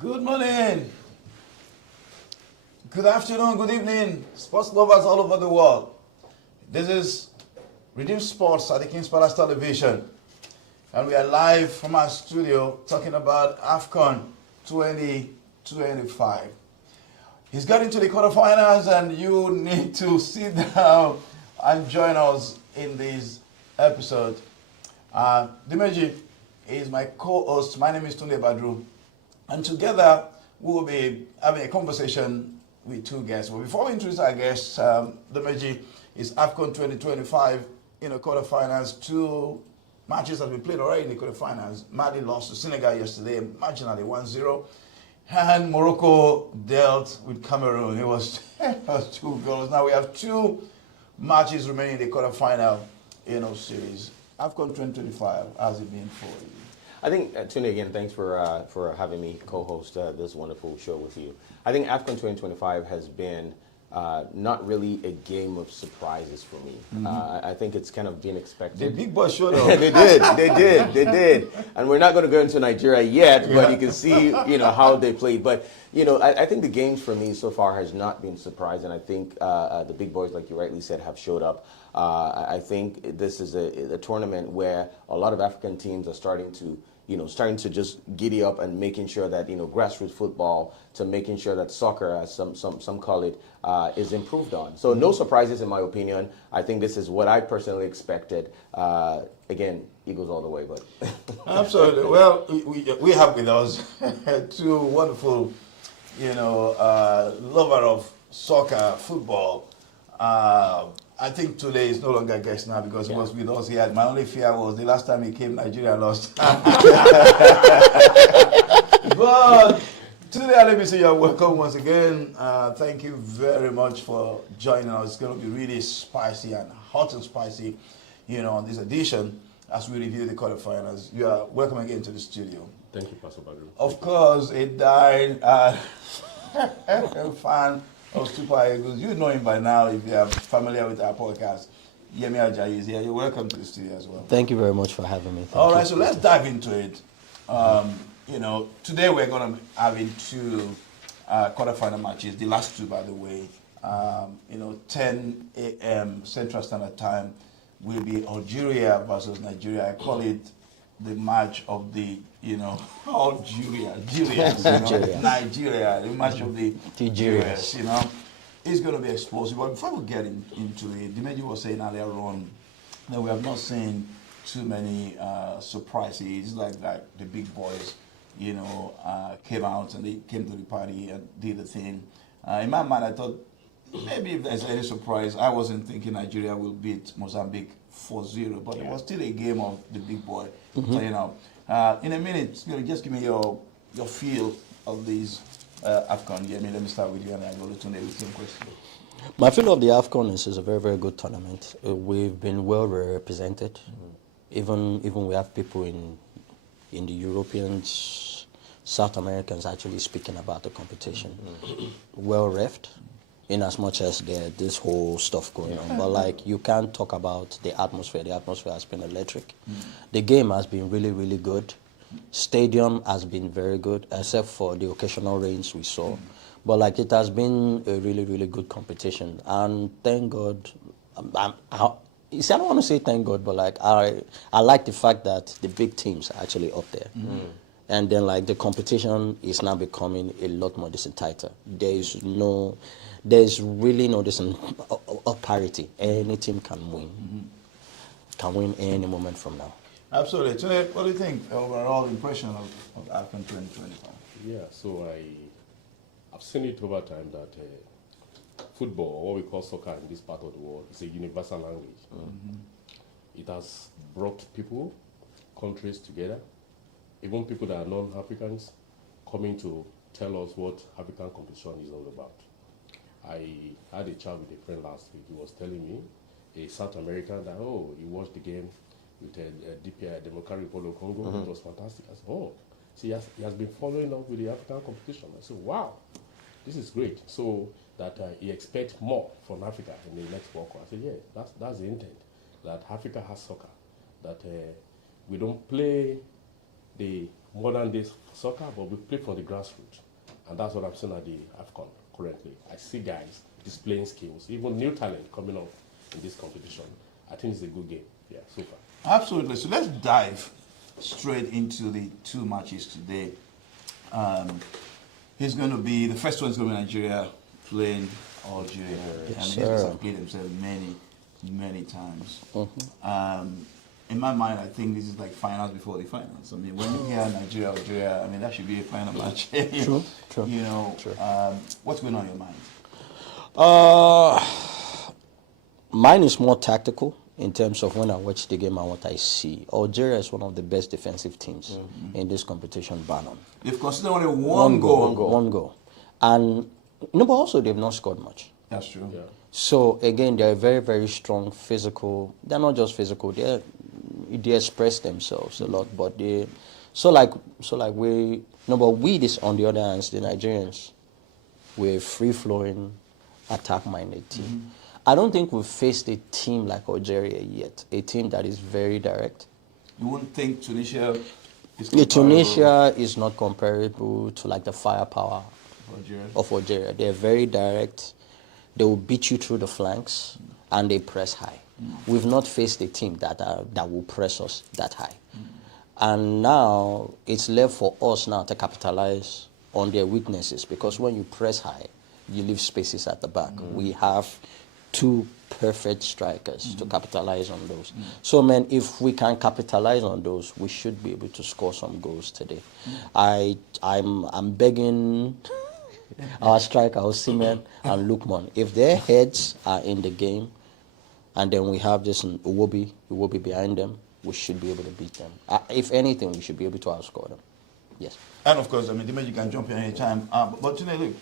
Good morning, good afternoon, good evening, sports lovers all over the world. This is Redeem Sports at the King's Palace Television, and we are live from our studio talking about Afcon 2025. He's got into the quarterfinals, and you need to sit down and join us in this episode. Dimeji is my co-host. My name is Tunde Badru. And together, we will be having a conversation with two guests. But before we introduce our guests, Dimeji is Afcon 2025 in the quarterfinals. Two matches have been played already in the quarterfinals. Mali lost to Senegal yesterday, marginally 1-0. And Morocco dealt with Cameroon. It was 2 goals. Now we have 2 matches remaining in the quarterfinal series. Afcon 2025, how's it been for you? I think, Tune, again, thanks for having me co-host this wonderful show with you. I think Afcon 2025 has been not really a game of surprises for me. I think it's kind of been expected. The big boys showed up. They did. And we're not going to go into Nigeria yet, but you can see, how they played. But, I think the games for me so far has not been surprising. I think the big boys, like you rightly said, have showed up. I think this is a tournament where a lot of African teams are starting to just giddy up and making sure that, grassroots football to making sure that soccer, as some call it, is improved on. So no surprises in my opinion. I think this is what I personally expected. Again, Eagles all the way, but. Absolutely. Well, we have with us 2 wonderful, lover of soccer, football. I think today is no longer a guest now because he was with us here. My only fear was the last time he came, Nigeria lost. But today, let me say you're welcome once again. Thank you very much for joining us. It's going to be really spicy and hot and spicy, on this edition as we review the quarterfinals. You are welcome again to the studio. Thank you, Pastor Badru. Of course, a dying fan of Super Eagles. You know him by now if you are familiar with our podcast. Yemi Ajayi is here. You're welcome to the studio as well. Thank you very much for having me. All right, so let's dive into it. Today we're going to be having 2 quarterfinal matches. The last 2, by the way. 10 a.m. Central Standard Time will be Algeria versus Nigeria. I call it the match of the, Nigeria, the match of the Nigerians, It's going to be explosive. But before we get into it, Dimeji was saying earlier on that we have not seen too many surprises like the big boys, came out and they came to the party and did the thing. In my mind, I thought maybe if there's any surprise, I wasn't thinking Nigeria will beat Mozambique 4-0, but it was still a game of the big boy playing out. In a minute, just give me your feel of these Afcon. Let me start with you and I go to Tunde with the same question. My feel of the Afcon is a very, very good tournament. We've been well represented. Even we have people in the Europeans, South Americans actually speaking about the competition. Well reffed. In as much as there's this whole stuff going on. But you can't talk about the atmosphere. The atmosphere has been electric. The game has been really, really good. Stadium has been very good, except for the occasional rains we saw. But it has been a really, really good competition. And thank God, I don't want to say thank God, but I like the fact that the big teams are actually up there. And then the competition is now becoming a lot more tighter. There's really no parity. Any team can win any moment from now. Absolutely. Today, what do you think overall impression of Afcon 2025? Yeah, so I've seen it over time that football, or what we call soccer in this part of the world, is a universal language. It has brought people, countries together, even people that are non-Africans coming to tell us what African competition is all about. I had a chat with a friend last week. He was telling me, a South American, that, he watched the game with DPI, Democratic Republic of Congo. It was fantastic. I said, so he has been following up with the African competition. I said, wow, this is great. So that he expects more from Africa in the next World Cup. I said, yeah, that's the intent, that Africa has soccer, that we don't play the modern day soccer, but we play from the grassroots. And that's what I'm seeing at the Afcon currently. I see guys displaying skills, even new talent coming up in this competition. I think it's a good game, yeah, so far. Absolutely. So let's dive straight into the two matches today. He's going to be, the first one's going to be Nigeria playing Algeria. Yes, and these sir. guys have played themselves many times. In my mind, I think this is like finals before the finals. I mean, when you hear Nigeria, Algeria, I mean, that should be a final match. True. You know, True. what's going on in your mind? Mine is more tactical in terms of when I watch the game and what I see. Algeria is one of the best defensive teams in this competition, bar none. They've considered only one goal. One goal. And, no, but also they've not scored much. That's true. Yeah. So, again, they're very, very strong physical. They're not just physical. They express themselves a lot. But they, but we, this on the other hand, the Nigerians, we're free-flowing, attack-minded team. I don't think we've faced a team like Algeria yet, a team that is very direct. You wouldn't think Tunisia is Tunisia is not comparable to like the firepower of Algeria. They're very direct. They will beat you through the flanks, and they press high. We've not faced a team that will press us that high. And now it's left for us now to capitalize on their weaknesses, because when you press high, you leave spaces at the back. We have two perfect strikers to capitalize on those. So, man, if we can capitalize on those, we should be able to score some goals today. I'm begging our striker, Osimhen and Lukman, if their heads are in the game, and then we have this Iwobi behind them, we should be able to beat them. If anything, we should be able to outscore them. Yes. And of course, I mean, Dimeji can jump in any time. But today, look,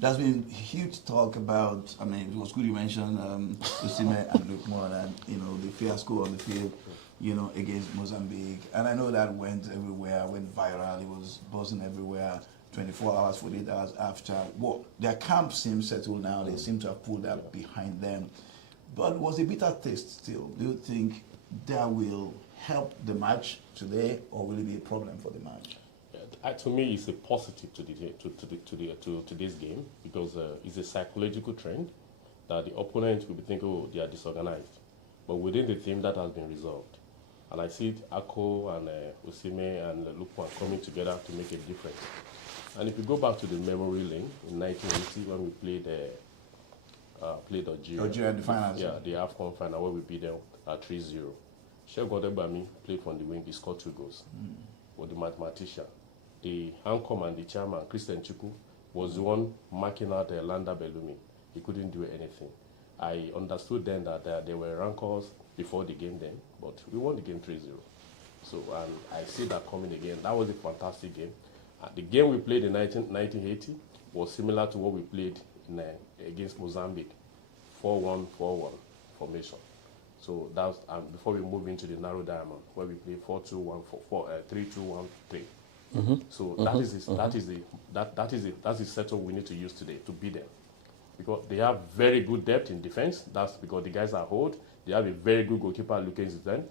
there's been huge talk about, I mean, it was good you mentioned Osimhen and Lukman and, you know, the fiasco on the field, you know, against Mozambique. And I know that went everywhere, went viral, it was buzzing everywhere, 24 hours, 48 hours after. Well, their camp seems settled now, they seem to have pulled that behind them. But was a bitter taste still? Do you think that will help the match today, or will it be a problem for the match? To me, it's a positive to this game, because it's a psychological trend that the opponent will be thinking, oh, they are disorganized. But within the team, that has been resolved. And I see Ako and Osimhen and Lukman coming together to make a difference. And if you go back to the memory lane in 1980 when we played Algeria. Algeria in the finals. Yeah, the Afcon final where we beat them at 3-0. Shegun Odebami played from the wing, he scored 2 goals. Was the mathematician. The anchor man, the chairman, Christian Chukwu, was the one marking out Landa Bellumi. He couldn't do anything. I understood then that there were rancors before the game then, but we won the game 3-0. So, and I see that coming again. That was a fantastic game. The game we played in 1980 was similar to what we played against Mozambique, 4-1-4-1 formation. So that's before we move into the narrow diamond, where we play 4-2-1-4, 3-2-1-3. So that's the setup we need to use today to beat them, because they have very good depth in defense. That's because the guys are old. They have a very good goalkeeper, Lucas Zidane.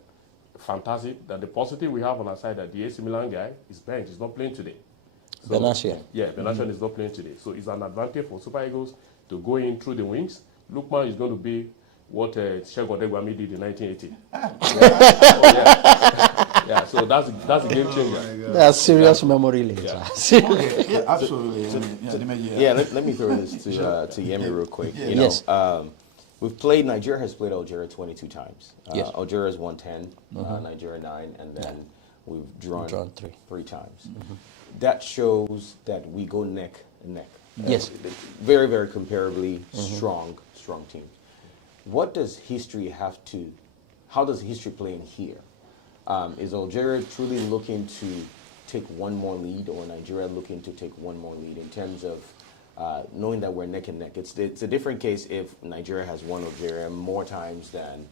Fantastic. That the positive we have on our side that the AC Milan guy is benched. He's not playing today. So, Benatia. Yeah, Benatia is not playing today. So it's an advantage for Super Eagles to go in through the wings. Lukman is going to be what Shegun Odebami did in 1980. Yeah, so that's a game changer. That's serious memory later. Okay, yeah, absolutely. Let me throw this to Yemi real quick. You know, Yes. Nigeria has played Algeria 22 times. Yes. Algeria has won 10, Nigeria 9, and then we've drawn 3 times. That shows that we go neck and neck. Yes. Very, very comparably strong teams. What does history how does history play in here? Is Algeria truly looking to take one more lead, or Nigeria looking to take one more lead in terms of knowing that we're neck and neck? It's a different case if Nigeria has won Algeria more times than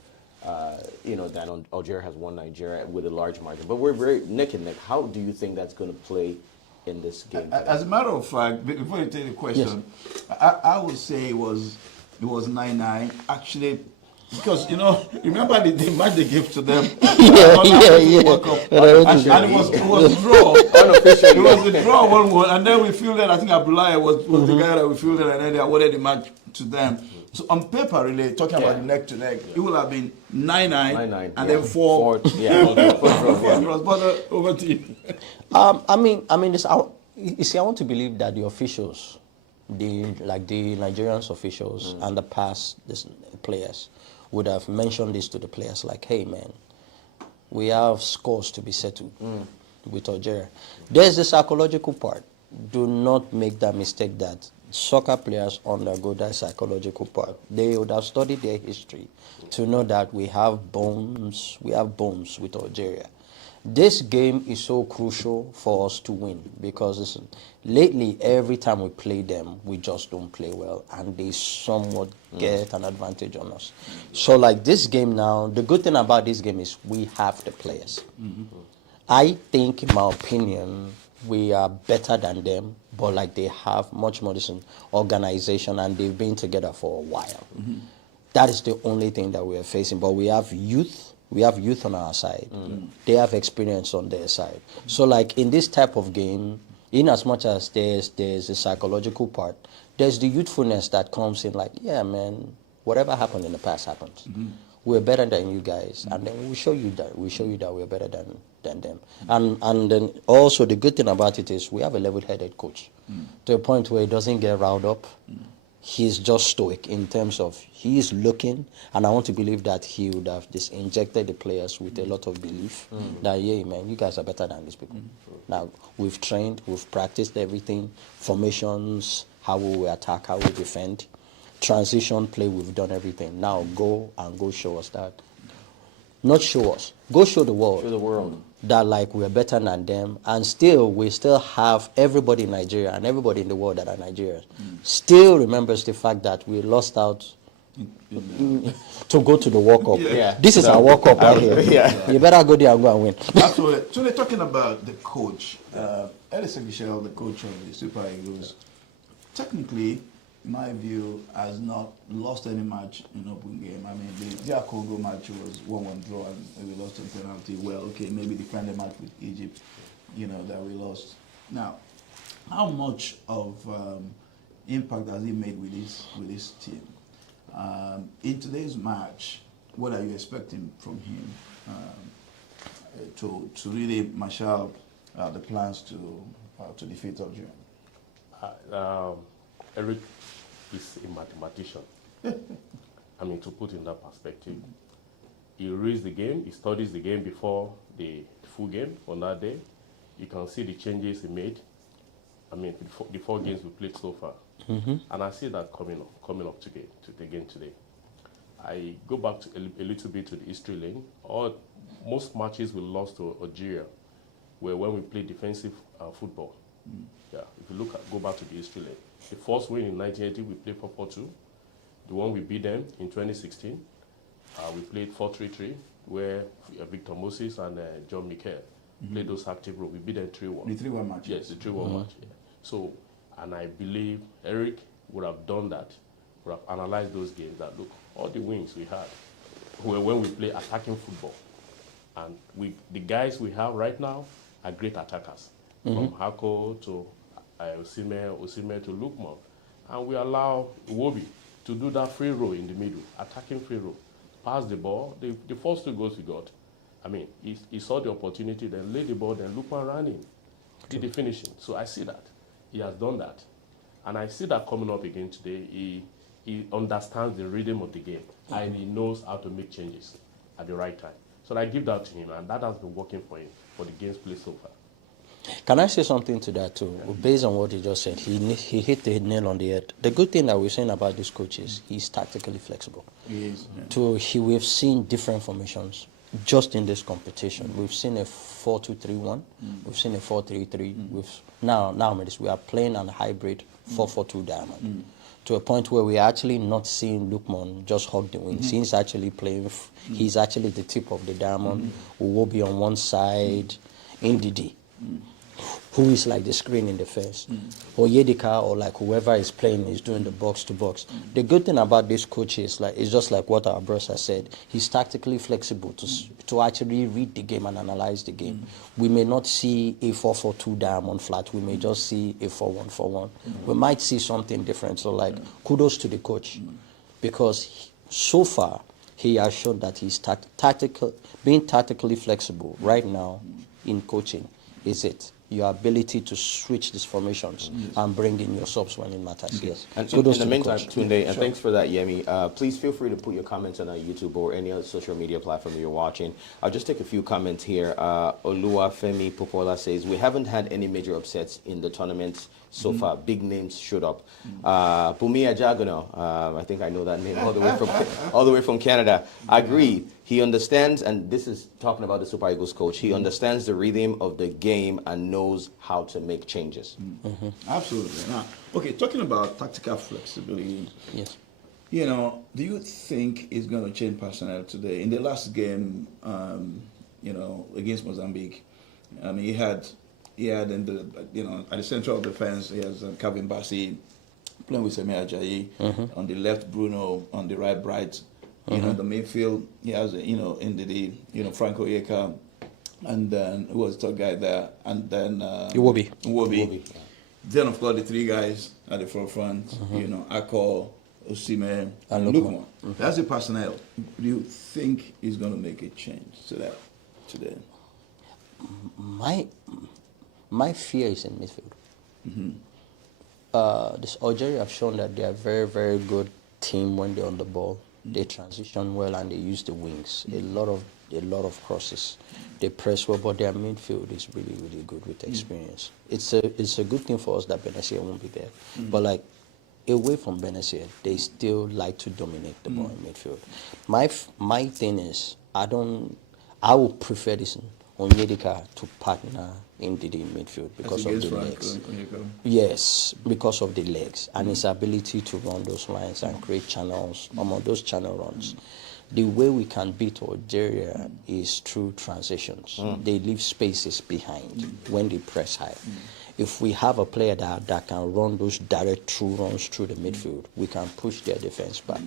Algeria has won Nigeria with a large margin. But we're very neck and neck. How do you think that's going to play in this game today? As a matter of fact, before you take the question, I would say it was 9-9. Actually, Because, remember the match they gave to them? Yeah. World Cup. And I went to And it was a draw. Unofficially. It was a draw 1-1, and then we fielded, I think Abdullah was the guy that we fielded, and then they awarded the match to them. So on paper, really, talking about the neck to neck, it would have been 9-9, and then 4 draws. But over to you. I mean, you see, I want to believe that the officials, the Nigerian officials and the past players would have mentioned this to the players, like, hey, man, we have scores to be settled with Algeria. There's the psychological part. Do not make that mistake that soccer players undergo that psychological part. They would have studied their history to know that we have bones with Algeria. This game is so crucial for us to win because listen, lately every time we play them, we just don't play well and they somewhat get an advantage on us. So like this game now, the good thing about this game is we have the players. I think, in my opinion, we are better than them, but like they have much more organization and they've been together for a while. That is the only thing that we are facing. But we have youth. We have youth on our side. They have experience on their side. So like in this type of game, in as much as there's a psychological part, there's the youthfulness that comes in like, yeah, man, whatever happened in the past happens. We're better than you guys. And then we'll show you that we're better than them. And then also the good thing about it is we have a level-headed coach to a point where he doesn't get riled up. He's just stoic in terms of he's looking, and I want to believe that he would have just injected the players with a lot of belief that, yeah, man, you guys are better than these people. Now, we've trained, we've practiced everything, formations, how we will attack, how we defend, transition play, we've done everything. Now, go show us that. Not show us, go show the world. Show the world. That like we're better than them, and we still have everybody in Nigeria and everybody in the world that are Nigerians still remembers the fact that we lost out to go to the World Cup. This is our World Cup right here. You better go there and go and win. Absolutely. So they're talking about the coach, Elisa Michel, the coach of the Super Eagles. Technically, in my view, has not lost any match in open game. I mean, the DR Congo match was 1-1 draw and we lost on penalty. Well, okay, maybe the friendly match with Egypt, that we lost. Now, how much of impact has he made with this team? In today's match, what are you expecting from him to really marshal the plans to defeat Algeria? Eric is a mathematician. I mean, to put in that perspective, he reads the game, he studies the game before the full game on that day. You can see the changes he made. I mean, the 4 games we played so far. And I see that coming up today. I go back to a little bit to the history lane. Most matches we lost to Algeria were when we played defensive football. Yeah, if you go back to the history lane. The first win in 1980, we played 4-4-2. The one we beat them in 2016, we played 4-3-3, where Victor Moses and John Mikel played those active roles. We beat them 3-1. The 3-1 match. Yes, the 3-1 match. Yeah. So, and I believe Eric would have done that, would have analyzed those games that, look, all the wins we had were when we play attacking football. And the guys we have right now are great attackers. From Hako to Osimhen to Lukman. And we allow Iwobi to do that free roll in the middle, attacking free roll. Pass the ball. The first 2 goals we got, I mean, he saw the opportunity, then laid the ball, then Lukman ran in, did the finishing. So I see that. He has done that. And I see that coming up again today. He understands the rhythm of the game, and he knows how to make changes at the right time. So I give that to him, and that has been working for him for the games played so far. Can I say something to that too? Based on what he just said, he hit the nail on the head. The good thing that we're saying about this coach is he's tactically flexible. He is. We've seen different formations just in this competition. We've seen a 4-2-3-1. We've seen a 4-3-3. Now we are playing an hybrid 4-4-2 diamond. To a point where we're actually not seeing Lukman just hug the wings. He's actually playing. He's actually the tip of the diamond. We will be on one side, Ndidi. who is like the screen in the face, or Yedika, or like whoever is playing is doing the box to box. The good thing about this coach is like it's just like what our boss has said. He's tactically flexible to actually read the game and analyze the game. We may not see a 4-4-2 diamond flat. We may just see a 4-1-4-1. We might see something different. So like kudos to the coach, because so far he has shown that he's being tactically flexible right now in coaching. Is it your ability to switch these formations and bring in your subs when it matters? Yes. And in the meantime, Tunde, and thanks for that, Yemi. Please feel free to put your comments on our YouTube or any other social media platform you're watching. I'll just take a few comments here. Oluwafemi Popola says, we haven't had any major upsets in the tournament so far. Big names showed up. Bumia Jagono, I think I know that name all the way from Canada. I agree. He understands, and this is talking about the Super Eagles coach, he understands the rhythm of the game and knows how to make changes. Absolutely. Now, okay, talking about tactical flexibility, Yes. you know, do you think it's going to change personnel today? In the last game, you know, against Mozambique, I mean, he had in the, you know, at the center of defense, he has Calvin Bassey playing with Semi Ajayi. On the left, Bruno. On the right, Bright. You know, the midfield, he has, you know, you know, Franco Yeka, and then who was the third guy there, and then Iwobi. Then of course the three guys at the forefront, you know, Akol, Osimhen, and Lukman. That's the personnel. Do you think is going to make a change to that today? My fear is in midfield. This Algeria have shown that they are very, very good team when they're on the ball. They transition well and they use the wings. A lot of crosses. They press well, but their midfield is really, really good with experience. It's a good thing for us that Benacer won't be there. But like away from Benacer, they still like to dominate the ball in midfield. My thing is I would prefer this Onyedika to partner in the midfield because of the legs. Yes, because of the legs and his ability to run those lines and create channels, those channel runs. The way we can beat Algeria is through transitions. They leave spaces behind when they press high. If we have a player that can run those direct through runs through the midfield, we can push their defense back.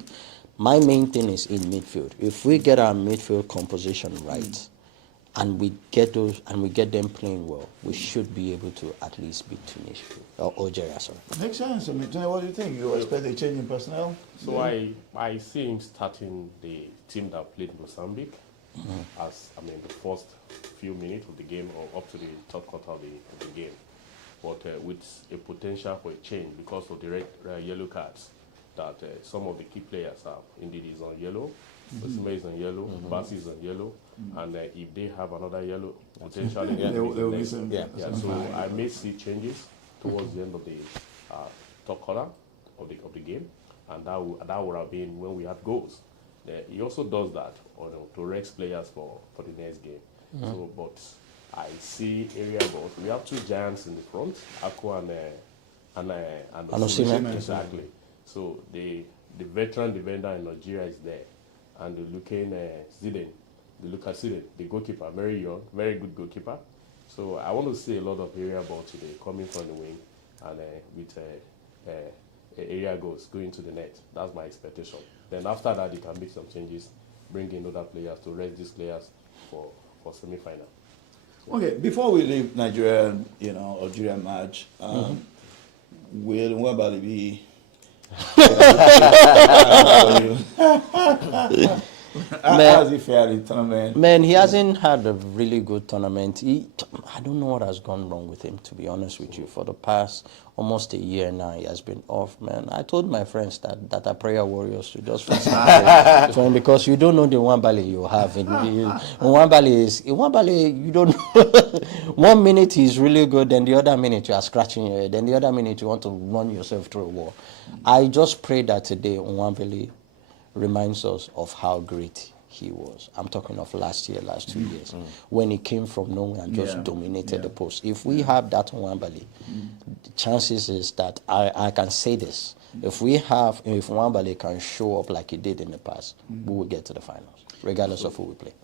My main thing is in midfield. If we get our midfield composition right, and we get them playing well, we should be able to at least beat Tunisia or Algeria. Sorry. Makes sense. I mean, Tony, what do you think? You expect a change in personnel? So I see him starting the team that played Mozambique as the first few minutes of the game or up to the third quarter of the game, but with a potential for a change because of the red yellow cards that some of the key players have. Indeed, is on yellow. Osimhen is on yellow. Bassi is on yellow. And if they have another yellow, potentially they will be some. So I may see changes towards the end of the top quarter of the game, and that would have been when we had goals. He also does that to rest players for the next game. So, but I see area balls. We have two giants in the front, Akko and Osimhen. Exactly. So the veteran defender in Nigeria is there, and the looking Zidane. The Lucas Zidane, the goalkeeper, very young, very good goalkeeper. So I want to see a lot of area ball today coming from the wing and with area goals going to the net. That's my expectation. Then after that, you can make some changes, bring in other players to rest these players for semi-final. Okay, before we leave Nigeria, Algeria match, will Nwabali be? How's he fared in tournament? Man, he hasn't had a really good tournament. I don't know what has gone wrong with him, to be honest with you. For the past almost a year now, he has been off, man. I told my friends that are prayer warriors to just facilitate for him because you don't know the Nwabali you have. Nwabali, you don't know. 1 minute he's really good, then the other minute you are scratching your head, then the other minute you want to run yourself through a wall. I just pray that today Nwabali reminds us of how great he was. I'm talking of last 2 years, when he came from nowhere and just dominated the post. If we have that Nwabali, the chances is that I can say this. If Nwabali can show up like he did in the past, we will get to the finals, regardless of who we play.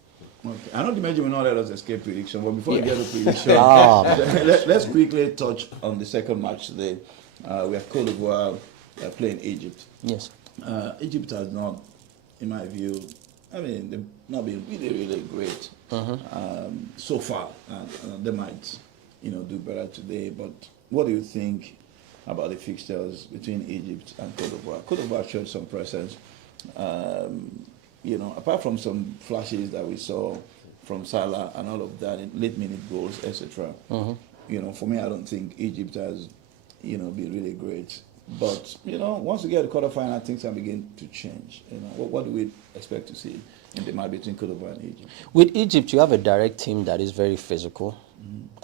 Okay. I know the Major will not let us escape prediction, but before we get to prediction, let's quickly touch on the second match today. We have Cote d'Ivoire playing Egypt. Yes. Egypt has not, in my view, I mean, they've not been really great so far. They might, do better today. But what do you think about the fixtures between Egypt and Cote d'Ivoire? Cote d'Ivoire showed some presence. Apart from some flashes that we saw from Salah and all of that, in late-minute goals, etc. For me, I don't think Egypt has, been really great. But, once we get to the quarterfinal, things can begin to change. What do we expect to see in the match between Cote d'Ivoire and Egypt? With Egypt, you have a direct team that is very physical,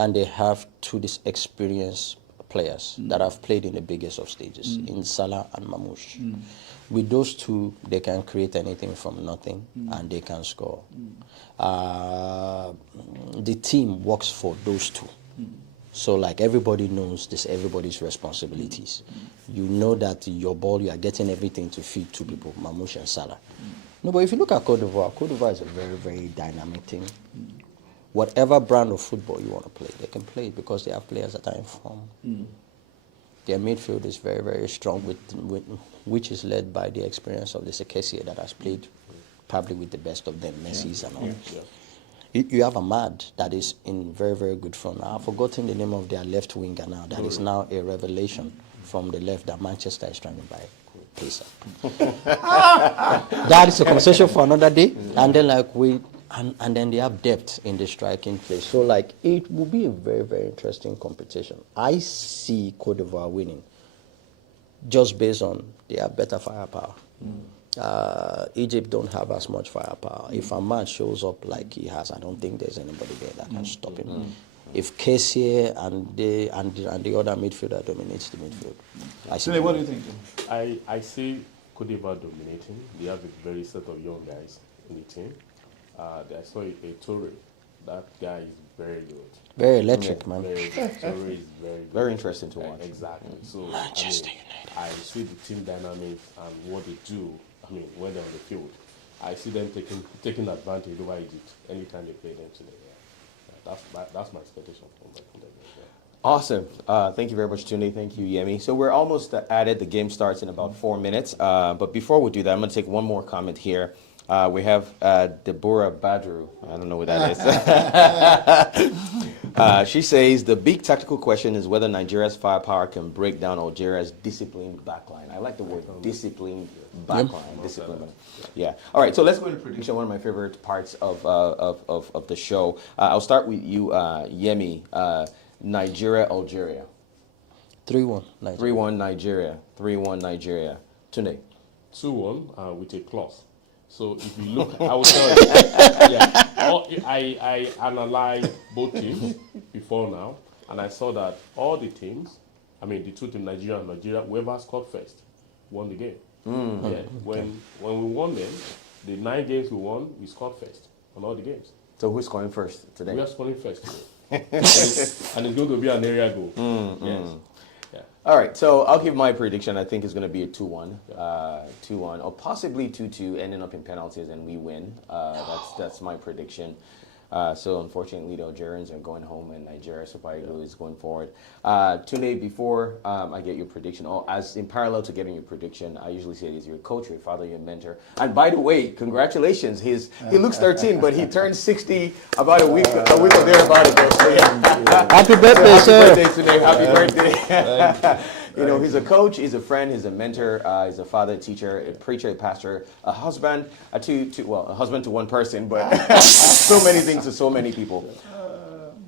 and they have two experienced players that have played in the biggest of stages, in Salah and Mamouche. With those two, they can create anything from nothing, and they can score. The team works for those two. So like everybody knows this, everybody's responsibilities. You know that your ball, you are getting everything to feed two people, Mamouche and Salah. No, but if you look at Cote d'Ivoire is a very, very dynamic team. Whatever brand of football you want to play, they can play it because they have players that are in form. Their midfield is very, very strong, which is led by the experience of the Sekessie that has played probably with the best of them, Messi's and all. You have Ahmad that is in very, very good form. I've forgotten the name of their left winger now. That is now a revelation from the left that Manchester is trying to buy. Please. That is a conversation for another day. And then and then they have depth in the striking place. So it will be a very, very interesting competition. I see Cote d'Ivoire winning just based on they have better firepower. Egypt don't have as much firepower. If Ahmad shows up like he has, I don't think there's anybody there that can stop him. If Kessie and the other midfielder dominates the midfield. Sule, what do you think? I see Cote d'Ivoire dominating. They have a very set of young guys in the team. I saw a Toure. That guy is very good. Very electric, man. Toure is very good. Very interesting to watch. Exactly. So Manchester United. I see the team dynamics and what they do. When they're on the field, I see them taking advantage over Egypt anytime they play them today. That's my expectation from them. Awesome. Thank you very much, Tunde. Thank you, Yemi. So we're almost at it. The game starts in about 4 minutes. But before we do that, I'm going to take one more comment here. We have Deborah Badru. I don't know what that is. She says, the big tactical question is whether Nigeria's firepower can break down Algeria's disciplined backline. I like the word disciplined backline. Discipline. Yeah. All right, so let's go into prediction, one of my favorite parts of the show. I'll start with you, Yemi. Nigeria, Algeria. 3-1 Nigeria. 3-1 Nigeria. 3-1 Nigeria. Tunde. 2-1 with a clause. So if you look, I will tell you. I analyzed both teams before now, and I saw that all the teams, the two teams, Nigeria and Nigeria, whoever scored first won the game. When we won them, the 9 games we won, we scored first on all the games. So who's scoring first today? We are scoring first today. and it's going to be an area goal. Yes. Yeah. All right, so I'll give my prediction. I think it's going to be a 2-1, 2-1, or possibly 2-2, ending up in penalties, and we win. That's my prediction. So unfortunately, the Algerians are going home, and Nigeria Super Eagles is going forward. Tunde, before I get your prediction, as in parallel to getting your prediction, I usually say this: your coach, your father, your mentor. And by the way, congratulations! He looks 13, but he turned 60 about a week or thereabout ago. So yeah. Happy birthday, sir! Happy birthday today! Happy birthday! He's a coach, he's a friend, he's a mentor, he's a father, a teacher, a preacher, a pastor, a husband, a husband to one person, but so many things to so many people.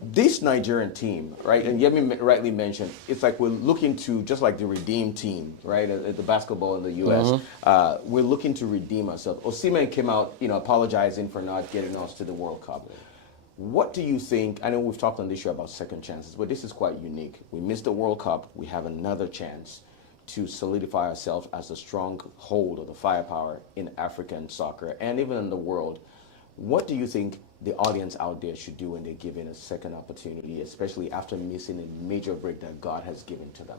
This Nigerian team, right, and Yemi rightly mentioned, it's like we're looking to, just like the redeem team, right, at the basketball in the U.S., we're looking to redeem ourselves. Osimhen came out, apologizing for not getting us to the World Cup. What do you think? I know we've talked on this show about second chances, but this is quite unique. We missed the World Cup. We have another chance to solidify ourselves as a strong hold of the firepower in African soccer and even in the world. What do you think the audience out there should do when they're given a second opportunity, especially after missing a major break that God has given to them?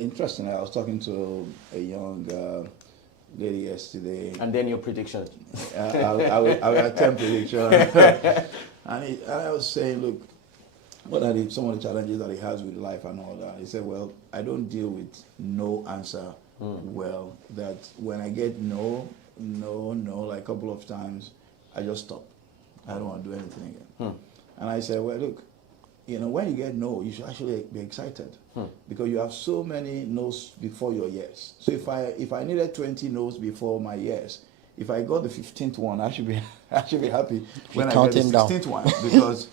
Interestingly, I was talking to a young lady yesterday. And then your prediction. I will attempt prediction. And I was saying, look, what are some of the challenges that he has with life and all that? He said, well, I don't deal with no answer well. That when I get no, like a couple of times, I just stop. I don't want to do anything again. And I said, well, look, when you get no, you should actually be excited because you have so many no's before your yes. So if I needed 20 no's before my yes, if I got the 15th one, I should be happy when I get the 16th one because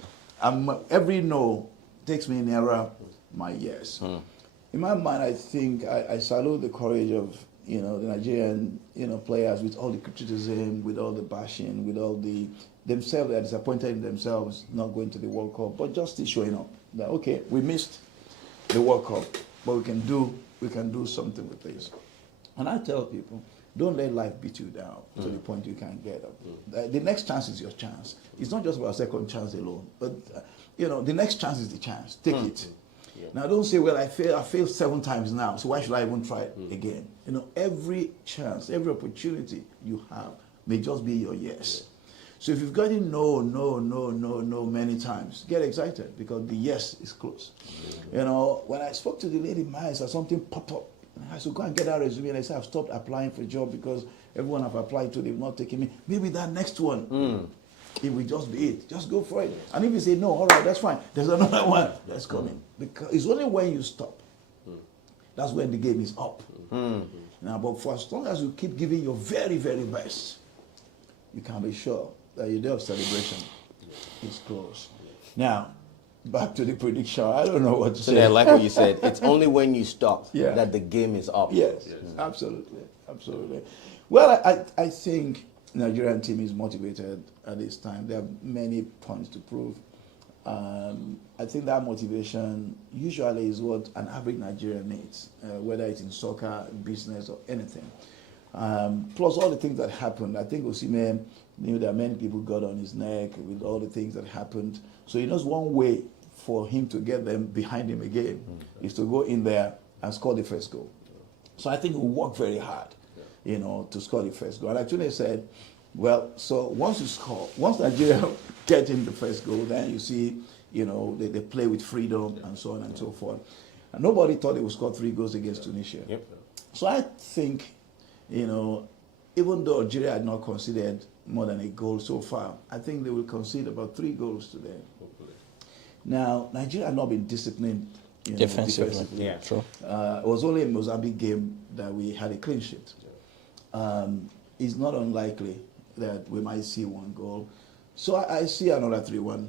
every no takes me nearer my yes. In my mind, I think I salute the courage of the Nigerian players with all the criticism, with all the bashing, with all the themselves they are disappointed in themselves not going to the World Cup, but just still showing up that okay, we missed the World Cup, but we can do something with this. And I tell people, don't let life beat you down to the point you can't get up. The next chance is your chance. It's not just about second chance alone, but the next chance is the chance. Take it. Yeah. Now don't say, well, I failed 7 times now, so why should I even try it again? Every chance, every opportunity you have may just be your yes. So if you've gotten no many times, get excited because the yes is close. When I spoke to the lady in my eyes, something popped up. I said, go and get that resume. And I said, I've stopped applying for a job because everyone I've applied to, they've not taken me. Maybe that next one, it will just be it. Just go for it. And if you say, no, all right, that's fine. There's another one that's coming. Because it's only when you stop. That's when the game is up. Now, but for as long as you keep giving your very, very best, you can be sure that your day of celebration is close. Now, back to the prediction. I don't know what to say. I like what you said. It's only when you stop that the game is up. Yes, absolutely. Well, I think Nigerian team is motivated at this time. There are many points to prove. I think that motivation usually is what an average Nigerian needs, whether it's in soccer, business, or anything. Plus all the things that happened. I think Osimhen knew that many people got on his neck with all the things that happened. So he knows one way for him to get them behind him again is to go in there and score the first goal. So I think he worked very hard, to score the first goal. And actually said, well, so once Nigeria get in the first goal, then you see, they play with freedom and so on and so forth. And nobody thought they would score 3 goals against Tunisia. So I think, even though Algeria had not conceded more than a goal so far, I think they will concede about 3 goals today. Now, Nigeria had not been disciplined defensively. Yeah, true. It was only a Mozambique game that we had a clean sheet. It's not unlikely that we might see 1 goal. So I see another 3-1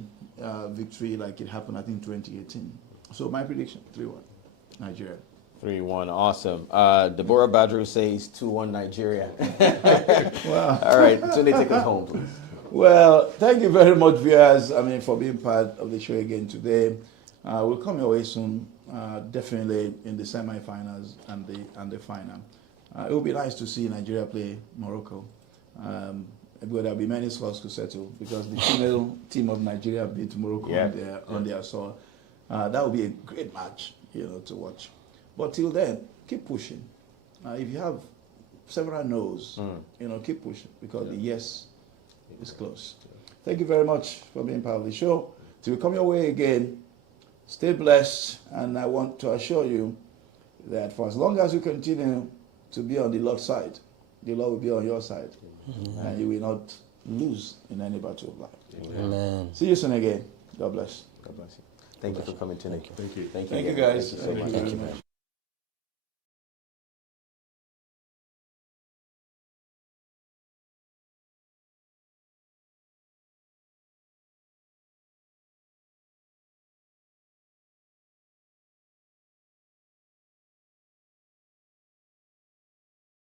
victory like it happened, I think, 2018. So my prediction, 3-1, Nigeria. 3-1, awesome. Deborah Badru says 2-1 Nigeria. Wow. All right, Tunde, take us home, please. Well, thank you very much, viewers. For being part of the show again today. We'll come your way soon, definitely in the semi-finals and the final. It would be nice to see Nigeria play Morocco. But there'll be many scores to settle because the female team of Nigeria beat Morocco on their soil. That would be a great match, to watch. But till then, keep pushing. If you have several no's, keep pushing because the yes is close. Thank you very much for being part of the show. Till we come your way again, stay blessed, and I want to assure you that for as long as you continue to be on the Lord's side, the Lord will be on your side, and you will not lose in any battle of life. Amen. See you soon again. God bless. God bless you. Thank you for coming tonight. Thank you. Thank you, guys. Thank you so much. Thank you very much.